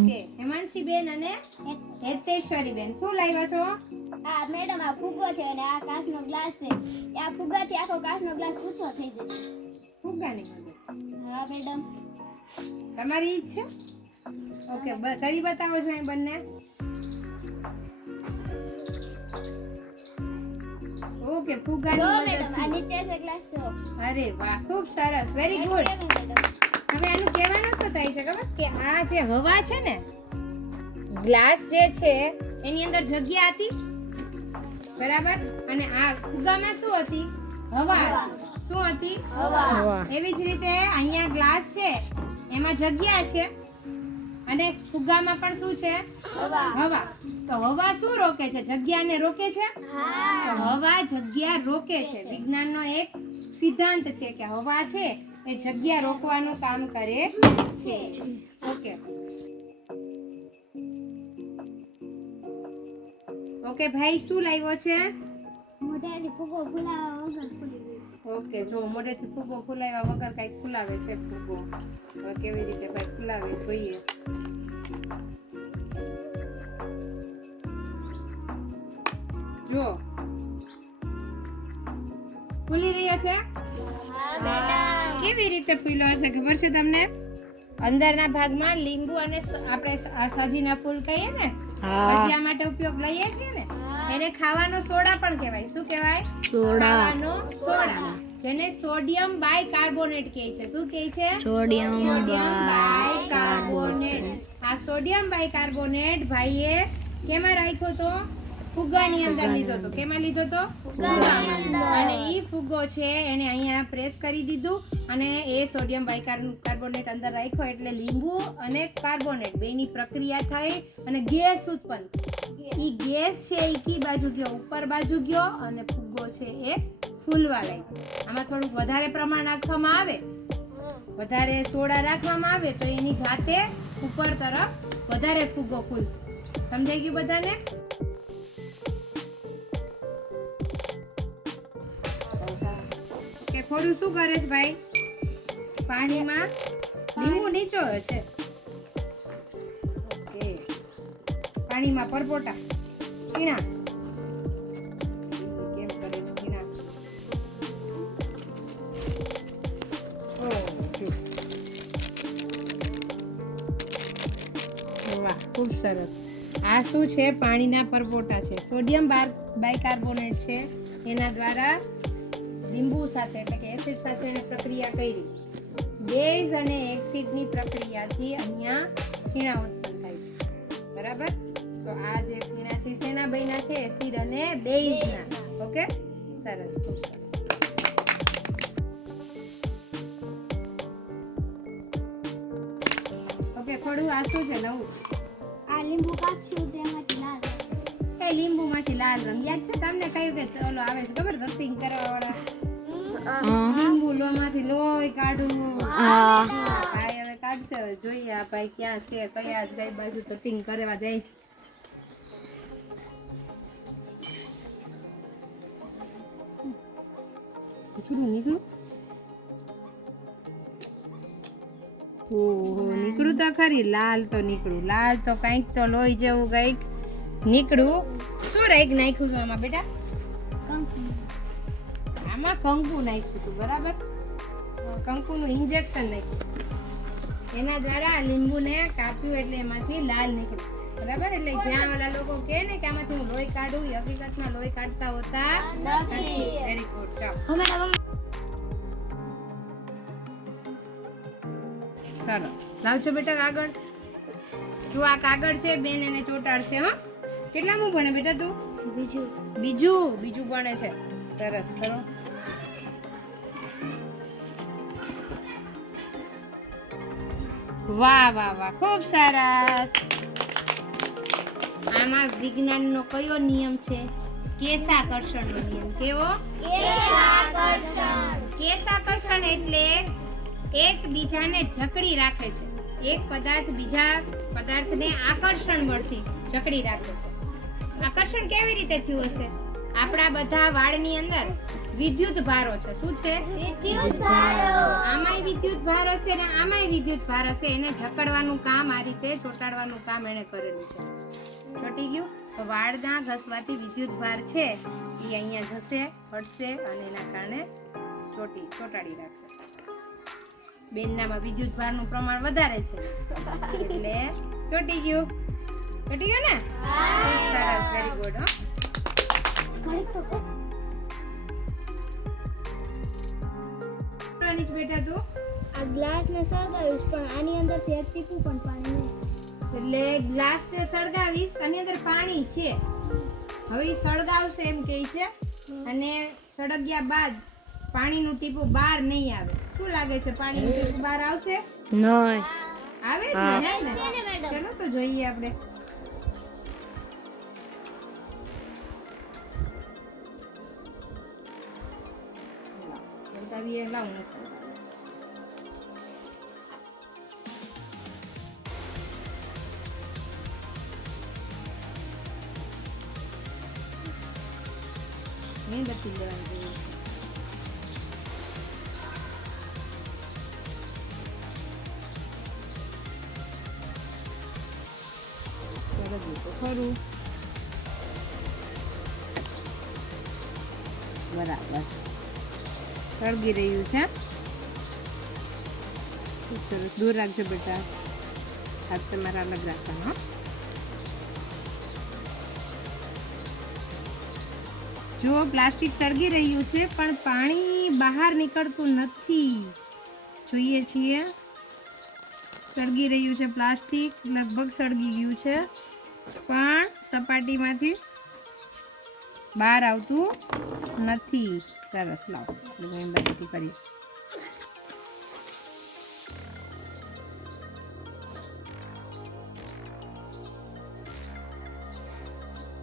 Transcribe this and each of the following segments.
Okay, Hemanshi બેન અને હેતેશ્વરી બેન શું લાવ્યા છો? આ મેડમ આ ફુગ્ગો છે અને આ કાચનો ગ્લાસ છે. આ ફુગ્ગાથી આખો કાચનો ગ્લાસ ઊંચો થઈ જશે. ફુગ્ગાની મદદ. હા મેડમ. તમારી ઈજ છે? ઓકે, કરી બતાવો છો એ બંને. ઓકે, ફુગ્ગાની જો મદદથી. મેડમ આ નીચે છે ગ્લાસ જો. અરે વાહ, ખૂબ સરસ, વેરી ગુડ. હવે આનું કહેવાનું શું થાય છે ખબર કે આ જે હવા છે ને, ગ્લાસ જે છે એની અંદર જગ્યા હતી, બરાબર, અને આ ફુગ્ગામાં શું હતી? હવા. શું હતી? હવા. એવી જ રીતે અહીંયા ગ્લાસ છે એમાં જગ્યા છે અને ફુગ્ગામાં પણ શું છે? હવા. તો હવા શું રોકે છે? જગ્યાને રોકે છે. તો હવા જગ્યા રોકે છે. વિજ્ઞાનનો એક સિદ્ધાંત છે કે હવા છે એ જગ્યા રોકવાનું કામ કરે છે. ઓકે ઓકે ભાઈ, શું લાવ્યો છે? મોઢેથી ફુગ્ગો ફૂલાવા વગર ફૂલી ગયો. ઓકે, જો મોઢેથી ફુગ્ગો ફૂલાવ્યા વગર કઈક ફૂલાવે છે ફુગ્ગો. હવે કેવી રીતે ભાઈ ફૂલાવે જોઈએ. જો ફૂલી રહ્યો છે. કેવી રીતે ફૂલ્યો હશે ખબર છે તમને? અંદરના ભાગમાં લીંબુ અને આપણે આ સજીના ફૂલ કહીએ ને, ભજીયા માટે ઉપયોગ લઈએ છીએ ને, એને ખાવાનો સોડા પણ કહેવાય. શું કહેવાય? ખાવાનો સોડા, જેને સોડિયમ બાયકાર્બોનેટ કહે છે. શું કહે છે? Sodium bicarbonate. આ સોડિયમ બાયકાર્બોનેટ ભાઈએ કેમાં રાખ્યો તો? ફુગ્ગાની અંદર લીધો તો. કેમાં લીધો તો? અને ઈ ફુગ્ગો છે એને અહીંયા પ્રેસ કરી દીધું અને એ સોડિયમ બાયકાર્બોનેટ અંદર રાખ્યો એટલે લીંબુ અને કાર્બોનેટ બેની પ્રક્રિયા થઈ અને ગેસ ઉત્પન્ન. ઈ ગેસ છે ઈ કી બાજુ ગયો? ઉપર બાજુ ગયો અને ફુગ્ગો છે એ ફૂલવા લાગ્યો. આમાં થોડુંક વધારે પ્રમાણ નાખવામાં આવે, વધારે સોડા રાખવામાં આવે તો એની જાતે ઉપર તરફ વધારે ફુગ્ગો ફૂલશે. સમજાઈ ગયું બધાને? કે થોડું શું કરે છે ભાઈ? પાણીમાં લીંબુ નીચોવે છે. ઓકે, પાણીમાં પરપોટા પીણા કેમ કરે છે પીણા? વાહ, ખૂબ સરસ. આ શું છે? પાણીના પરપોટા છે. સોડિયમ બાયકાર્બોનેટ છે એના દ્વારા લીંબુ સાથે એટલે કે એસિડ સાથે પ્રક્રિયા કરી. બેઝ અને એસિડની પ્રક્રિયાથી અહીંયા ફીણા ઉત્પન્ન થાય છે. બરાબર? તો આ જે ફીણા છે શેના બન્યા છે? એસિડ અને બેઝના. ઓકે, સરસ, ખૂબ સરસ. ઓકે, થોડું આ શું છે નવું? આ લીંબુ કાપશું તેમાંથી લાલ. કઈ લીંબુમાંથી લાલ રંગ યાદ છે તમને? કયું કે ઓલો આવે છે ખબર? રસિંગ કરવા વાળા લીંબુ માંથી લોહી કાઢવું. ભાઈ હવે કાઢશે. હવે જોઈએ આ ભાઈ ક્યાં છે, કયા કઈ બાજુ કટિંગ કરવા જાય છે. નીકળું તો ખરી. લાલ તો નીકળું. લાલ તો કઈક તો લોહી જેવું કઈક નીકળું. શું રાઈક નાખ્યું છે આમાં બેટા? આમાં કંકુ નાખ્યું હતું. બરાબર, કંકુનું ઇન્જેક્શન નાખ્યું. એના દ્વારા લીંબુને કાપ્યું એટલે એમાંથી લાલ નીકળ્યું. બરાબર, એટલે જ્યાં ઓલા લોકો કહે ને કે આમાંથી હું લોહી કાઢું, એ હકીકતમાં લોહી કાઢતા હોતા નથી. Very good. ચાલો, સરસ. લાવજો બેટા કાગળ. જો આ કાગળ છે, બેન એને ચોટાડશે. હા, કેટલામું ભણે બેટા તું? બીજું ભણે છે. સરસ, કરો. વાહ વાહ વાહ, ખૂબ સરસ. આમાં વિજ્ઞાનનો કયો નિયમ છે? કેશાકર્ષણનો નિયમ. કેવો? કેશાકર્ષણ એટલે એકબીજાને જકડી રાખે છે. એક પદાર્થ બીજા પદાર્થને આકર્ષણ મળથી જકડી રાખે છે. આકર્ષણ કેવી રીતે થયું હશે? આપણા બધા વાળની અંદર વિદ્યુત ભારો છે. શું છે? વિદ્યુત ભારો. આમાંય વિદ્યુત ભાર હશે ને આમાંય વિદ્યુત ભાર હશે. એને જકડવાનું કામ આ રીતે ચોટાડવાનું કામ એને કરેલું છે. ચોટી ગયું. તો વાળના ઘસવાથી વિદ્યુત ભાર છે એ અહીંયા જશે, હટશે અને એના કારણે ચોટાડી રાખશે. બેનનામાં વિદ્યુત ભારનું પ્રમાણ વધારે છે એટલે ચોટી ગયું. ચોટી ગયું ને? સરસ, વેરી ગુડ. હો નીચે બેઠા તું આ ગ્લાસ ને સળગાવીશ પણ આની અંદર થી એક ટીપું પણ પાણી નહીં. એટલે ગ્લાસ ને સળગાવીશ આની અંદર પાણી છે. હવે ઈ સળગાવશે એમ કહે છે અને સળગ્યા બાદ પાણીનું ટીપું બહાર નહીં આવે. શું લાગે છે? પાણીનું ટીપું બહાર આવશે? નહીં. આવે જ ને, હે ને? ચલો તો જોઈએ આપણે. સળગાવીએ, લાવ હું સળગાવું. મીણબત્તી લેવાની જરૂર છે. સળગ્યું તો ખરું. બરાબર, સળગી રહ્યું છે. ખૂબ સરસ. દૂર રાખજો બેટા, હાથ તમારા અલગ રાખવાના. જો પ્લાસ્ટિક સળગી રહ્યું છે પણ પાણી બહાર નીકળતું નથી. જોઈએ છીએ સળગી રહ્યું છે પ્લાસ્ટિક, લગભગ સળગી ગયું છે પણ સપાટીમાંથી બહાર આવતું નથી. સરસ, લાવો મીણબત્તી કરીએ.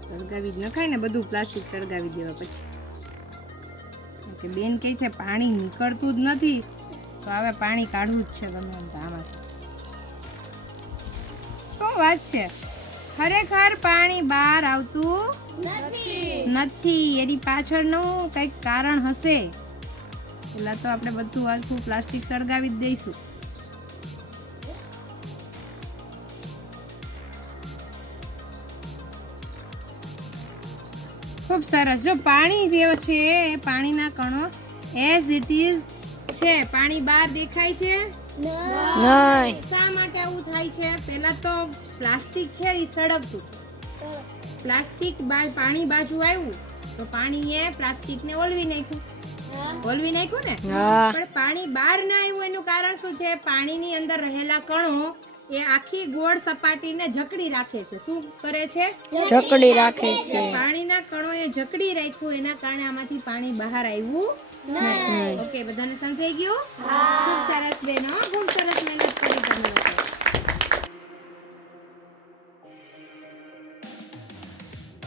સળગાવી જ નખાય ને બધું, પ્લાસ્ટિક સળગાવી દેવા પછી. કે બેન કહે છે પાણી નીકળતું જ નથી તો હવે પાણી કાઢવું જ છે ગમે એમ. તો આમાંથી શું વાત છે? ખરેખર પાણી બહાર આવતું નથી. એની પાછળનું કંઈક કારણ હશે. પેલા તો આપણે બધું આખું પ્લાસ્ટિક સળગાવી જ દઈશું. ખૂબ સરસ. જો પાણી જે છે એ પાણીના કણો એઝ ઇટ ઇઝ છે. પાણી બહાર દેખાય છે? નહીં. શા માટે આવું થાય છે? પહેલા તો પ્લાસ્ટિક છે એ સળગતું. પ્લાસ્ટિક પાણી બાજુ આવ્યું તો પાણીએ પ્લાસ્ટિકને ઓલવી નાખ્યું ને. હા. પણ પાણી બહાર ના આવ્યું એનું કારણ શું છે? પાણીની અંદર રહેલા કણો એ આખી ગોળ સપાટીને જકડી રાખે છે. શું કરે છે? જકડી રાખે છે. પાણીના કણો એ જકડી રાખ્યું એના કારણે આમાંથી પાણી બહાર આવ્યું નહીં. ઓકે, બધાને સમજાઈ ગયું? ખૂબ સરસ બેન, હો ખૂબ સરસ મહેનત કરી તમે લોકો.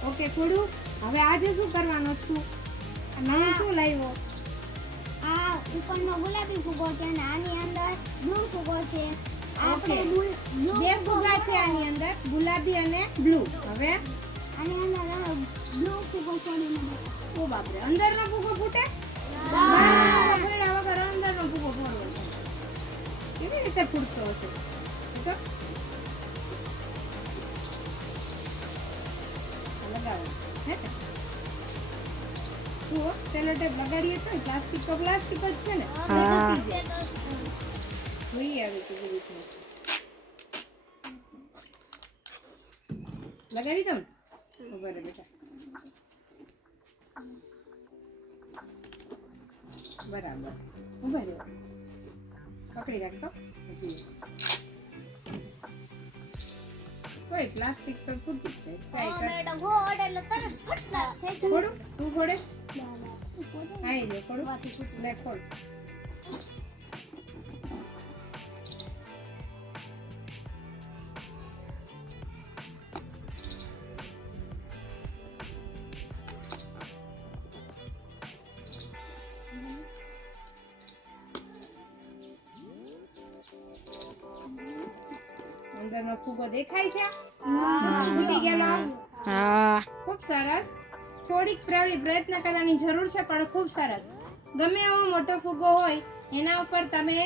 ઓકે થોડું હવે આજે શું કરવાનું છું? મને શું લાવ્યો? આ ઉપરનો ગુલાબી ફુગ્ગો છે અને આની અંદર બ્લુ ફુગ્ગો છે. ઓકે, આપણે blue બે ફુગ્ગા છે આની અંદર, ગુલાબી અને બ્લુ. હવે આની અંદર બ્લુ ફુગ્ગો છોડીને મૂકો. ઓ બાપરે, અંદરનો ફુગ્ગો ફૂટે? બહારનો ફેરા વગર અંદરનો ફુગ્ગો ફોડવો છે. કેવી રીતે ફૂટતો હશે? તો લગાવો, હે ને? જુઓ, સેલો ટેપ લગાડીએ તો પ્લાસ્ટિક તો પ્લાસ્ટિક જ છે ને. હા. જોઈએ આવી કેવી રીતનું. લગાડી દઉં ને? ઉભા રહે બેટા. બરાબર, ઉભા રહો. પકડી રાખતો. કોઈ પ્લાસ્ટિક તો ફૂટી જ જાય. ટ્રાય કર. મેડમ હો એટલે તરત ફટલા થઈ જાય. ફોડું? તું ફોડે? આઈ લે, ફોડું. લે, ફોડ. અંદરનો ફુગ્ગો દેખાય છે? ફૂટી ગયેલો. હા. ખૂબ સરસ. થોડીક પ્રયત્ન કરવાની જરૂર છે, પણ ખૂબ સરસ. ગમે એવો મોટો ફુગ્ગો હોય એના ઉપર તમે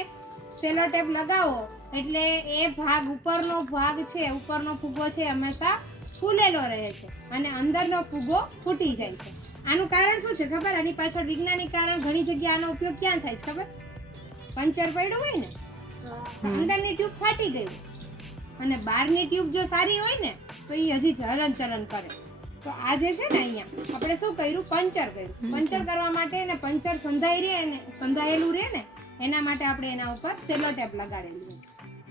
સેલો ટેપ લગાવો એટલે એ ભાગ ઉપરનો ભાગ છે, ઉપરનો ફુગ્ગો છે હંમેશા ફૂલેલો રહે છે અને અંદરનો ફુગ્ગો ફૂટી જાય છે. આનું કારણ શું છે ખબર? આની પાછળ વૈજ્ઞાનિક કારણ ઘણી જગ્યાએ આનો ઉપયોગ ક્યાં થાય છે ખબર? પંચર પડ્યું હોય ને તો અંદરની ટ્યુબ ફાટી ગઈ અને બહારની ટ્યુબ જો સારી હોય ને તો એ હજી હલન ચલન કરે. તો આ જે છે ને અહીંયા આપણે શું કર્યું? પંચર કર્યું. પંચર કરવા માટે ને પંચર સંધાયેલું રહે ને એના માટે આપણે એના ઉપર સેલો ટેપ લગાડેલું.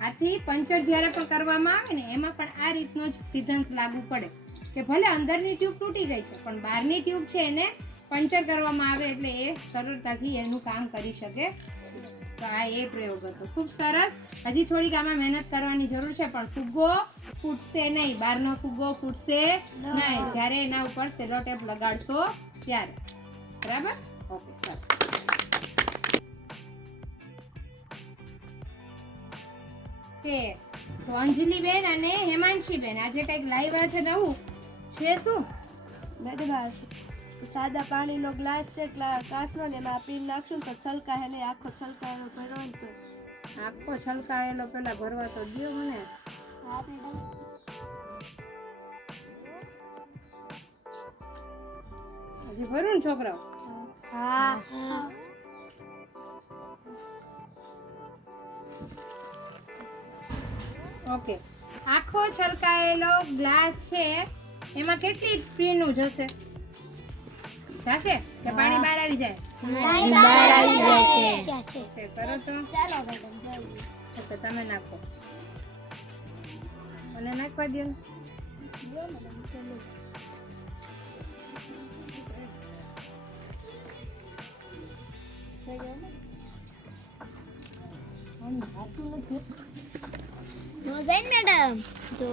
આથી પંચર જ્યારે પણ કરવામાં આવે ને એમાં પણ આ રીતનો જ સિદ્ધાંત લાગુ પડે કે ભલે અંદરની ટ્યુબ તૂટી ગઈ છે પણ બહારની ટ્યુબ છે એને પંચર કરવામાં આવે એટલે એ સરળતાથી એનું કામ કરી શકે. તો આ એ પ્રયોગ હતો, ખૂબ સરસ. હજી થોડીક આમાં મહેનત કરવાની જરૂર છે, પણ ફુગ્ગો ફૂટશે નહીં, બહારનો ફુગ્ગો ફૂટશે નહીં જ્યારે એના ઉપર સેલો ટેપ લગાડશો ત્યારે. બરાબર? ઓકે, સરસ. કે તો અંજલિબેન અને હેમાંશીબેન આજે કંઈક લાવ્યા છે નવું છે. શું મેડમ? આ સાદા પાણીનો ગ્લાસ છે, કાચનો, ને એમાં પીન નાખશું તો છલકાય નહીં. આખો છલકાયેલો ભરવો ને તો આખો છલકાયેલો પેલા ભરવા તો દો મને. હા મેડમ. હજી ભરું ને છોકરાઓ? હા. ઓકે, આખો છલકાયેલો ગ્લાસ છે એમાં કેટલી પીનું જશે? જશે કે પાણી બહાર આવી જાય? બહાર આવી જાય છે. ઓકે, કરો તો. ચાલો મેડમ જોઈએ. ઓકે, તમે નાખો. મને નાખવા દો ને. જો મેડમ ચાલો. મોઝાઈન મેડમ જો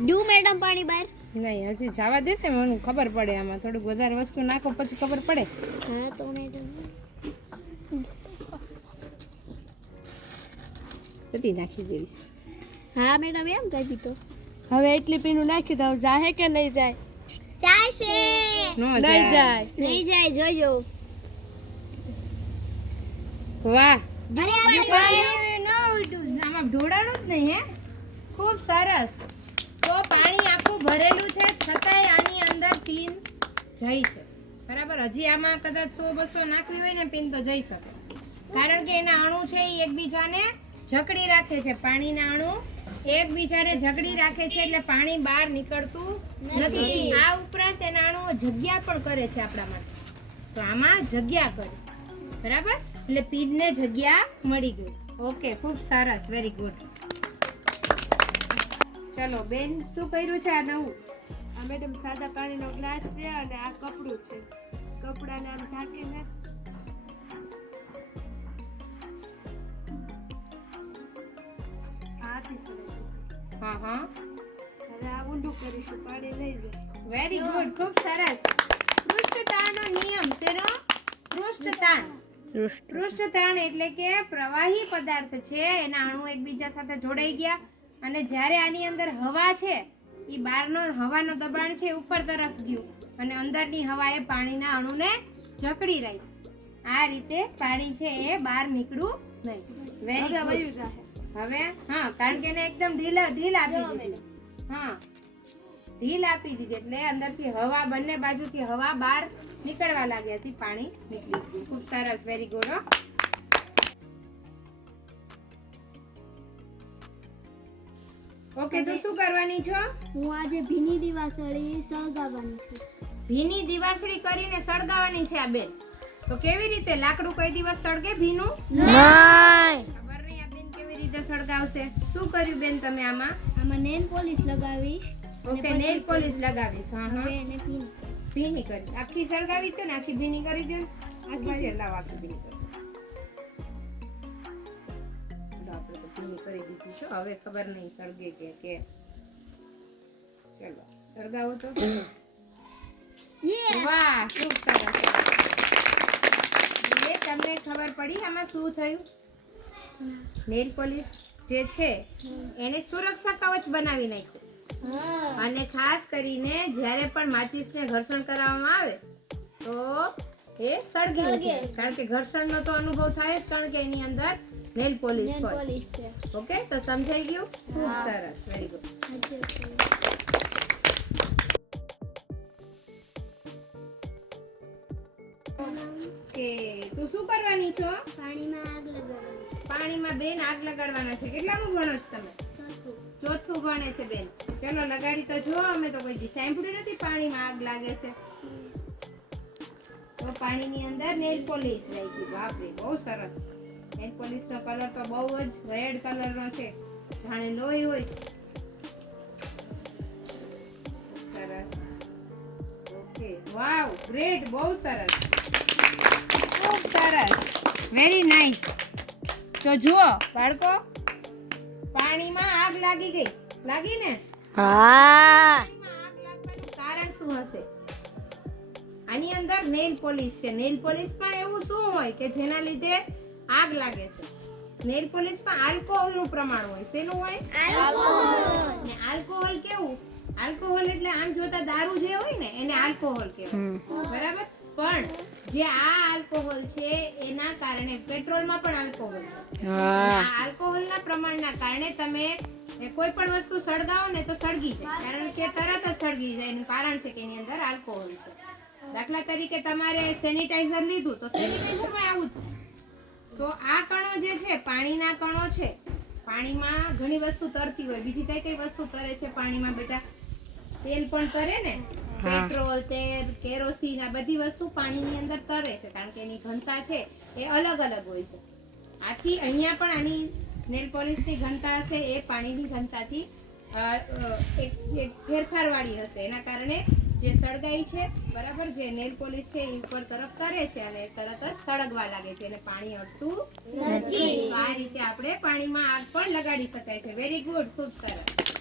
ડુ મેડમ પાણી બહાર. નહીં, હજી જવા દે ને, મને ખબર પડે. આમાં થોડુંક વધારે વસ્તુ નાખો પછી ખબર પડે. હા તો મેડમ બધી નાખી દેવી. હા મેડમ એમ કહી તો હવે એટલી પીનું નાખી દઉં. જાહે કે નહીં જાય? ચાલશે. નો નહીં જાય. નહીં જાય જોજો. વાહ, અરે પાણી ન ઉડ્યું. આમાં ઢોળાણું જ નહીં. હે, ખૂબ સરસ. તો પાણી આખું ભરેલું છે છતાંય આની અંદર પિન જઈ છે. બરાબર? હજી આમાં કદાચ 100-200 નાખવી હોય ને પિન તો જઈ શકે, કારણ કે એના અણુ છે એ એકબીજાને જકડી રાખે છે. પાણીના અણુ એકબીજાને જકડી રાખે છે એટલે પાણી બહાર નીકળતું નથી. આ ઉપરાંત એના અણુઓ જગ્યા પણ કરે છે આપણા માટે. તો આમાં જગ્યા કરે. બરાબર? એટલે પિનને જગ્યા મળી ગઈ. ઓકે, ખૂબ સરસ, વેરી ગુડ. ચલો બેન, શું કર્યું છે આ નવું? આ મેડમ સાદા પાણીનો ગ્લાસ છે અને આ કપડું છે. કપડાને આમ ઢાંકીને આથી સળે. હા હા, હવે આ ઊંડું કરીશું, પાણી નહીં જાય. વેરી ગુડ, ખૂબ સરસ. પૃષ્ઠતાણનો નિયમ શેનો? પૃષ્ઠતાણ. પૃષ્ઠતાણ એટલે કે પ્રવાહી પદાર્થ છે એના અણુ એકબીજા સાથે જોડાઈ ગયા અને જ્યારે આની અંદર હવા છે એ બહારનો હવાનો દબાણ છે ઉપર તરફ ગયું અને અંદરની હવા એ પાણીના અણુને જકડી રહી. આ રીતે પાણી છે એ બહાર નીકળ્યું નહીં. વેરી હવે ગુડ. વયું જાહે. હવે હા, કારણ કે એને એકદમ ઢીલ આપી દીધી. હા, ઢીલ આપી દીધી એટલે અંદરથી હવા, બંને બાજુથી હવા બહાર નીકળવા લાગ્યાથી પાણી નીકળી ગયું. ખૂબ સરસ, વેરી ગુડ. ઓકે, તો શું કરવાની છો? હું આજે ભીની દિવાસળી સળગાવવાની છું. ભીની દિવાસળી કરીને સળગાવવાની છે આ બેન. તો કેવી રીતે? લાકડું કઈ દિવસ સળગે ભીનું? નહીં. ખબર નહીં આ બેન કેવી રીતે સળગાવશે. શું કર્યું બેન તમે આમાં? આમાં નેલ પોલિશ લગાવીશ. ઓકે, નેલ પોલિશ લગાવીશ. હા હા, એને ભીની. ભીની કરી. આખી સળગાવી છે ને? આખી ભીની કરી દો ને. આખી લાવ, આખી ભીની કરી. આપણે તો ભીની કરી દીધી છે. હવે ખબર નહીં સળગે કે ચલો સળગાવો તો. વાહ, ખૂબ સરસ. એટલે તમને ખબર પડી આમાં શું થયું? નેલ પોલિશ જે છે એને સુરક્ષા કવચ બનાવી નાખ્યું અને ખાસ કરીને જ્યારે પણ માચિસને ઘર્ષણ કરાવવામાં આવે તો એ સળગી ઉઠે કારણ કે ઘર્ષણનો તો અનુભવ થાય જ કારણ કે એની અંદર નેલ પોલિશ હોય. પોલીસ છે. ઓકે તો સમજાઈ ગયું? ખૂબ સરસ, વેરી ગુડ. કે તું શું કરવાની છો? પાણીમાં આગ લગાડવાની. પાણીમાં બેન આગ લગાડવાના છે. કેટલામું ભણો છો તમે? ચોથું ભણે છે બેન. ચલો લગાડી તો જો, અમે તો કોઈ દી સાંભળ્યું નથી પાણીમાં આગ લાગે છે. તો પાણીની અંદર નેલ પોલિશ રાખી. બાપરે બહુ સરસ. નેલ પોલિશનો કલર તો બહુ જ રેડ કલરનો છે, જાણે લોહી હોય. સરસ. ઓકે, વાવ, ગ્રેટ, બહુ સરસ, ખૂબ સરસ, વેરી નાઇસ. તો જુઓ બાળકો, પાણીમાં આગ લાગી ગઈ. લાગી ને? હા. પાણીમાં આગ લાગવાનું કારણ શું હશે? આની અંદર નેલ પોલિશ છે. નેલ પોલિશમાં એવું શું હોય કે જેના લીધે આગ લાગે છે? નેલ પોલિશમાં આલ્કોહોલનું પ્રમાણ હોય. શેનું હોય? ને આલ્કોહોલ કેવું? આલ્કોહોલ એટલે આમ જોતા દારૂ જે હોય ને એને આલ્કોહોલ કહેવાય. બરાબર? પણ જે આ આલ્કોહોલ છે એના કારણે પેટ્રોલમાં પણ આલ્કોહોલ હોય. આ આલ્કોહોલના પ્રમાણના કારણે તમે કોઈ પણ વસ્તુ સળગાવો ને તો સળગી જાય, કારણ કે તરત જ સળગી જાય. એનું કારણ છે કે એની અંદર આલ્કોહોલ છે. દાખલા તરીકે તમારે સેનિટાઈઝર લીધું તો સેનિટાઈઝરમાં આવું જ છે. તો આ કણો જે છે, પાણીના કણો છે, પાણીમાં ઘણી વસ્તુ તરતી હોય. બીજી કઈ કઈ વસ્તુ તરે છે પાણીમાં બેટા? તેલ પણ તરે ને, પેટ્રોલ, તેલ, કેરોસીન, આ બધી વસ્તુ પાણીની અંદર તરે છે કારણ કે એની ઘનતા છે એ અલગ અલગ હોય છે. આથી અહીંયા પણ આની નેલ પોલિશની ઘનતા હશે એ પાણીની ઘનતાથી એક ફેરફાર વાળી હશે. એના કારણે જે સળગાઈ છે, બરાબર, જે નેલ પોલિશ છે એ ઉપર તરફ તરે છે અને તરત જ સળગવા લાગે છે અને પાણી અડતું નથી. આ રીતે આપણે પાણીમાં આગ પણ લગાડી શકાય છે. વેરી ગુડ, ખૂબ સરસ.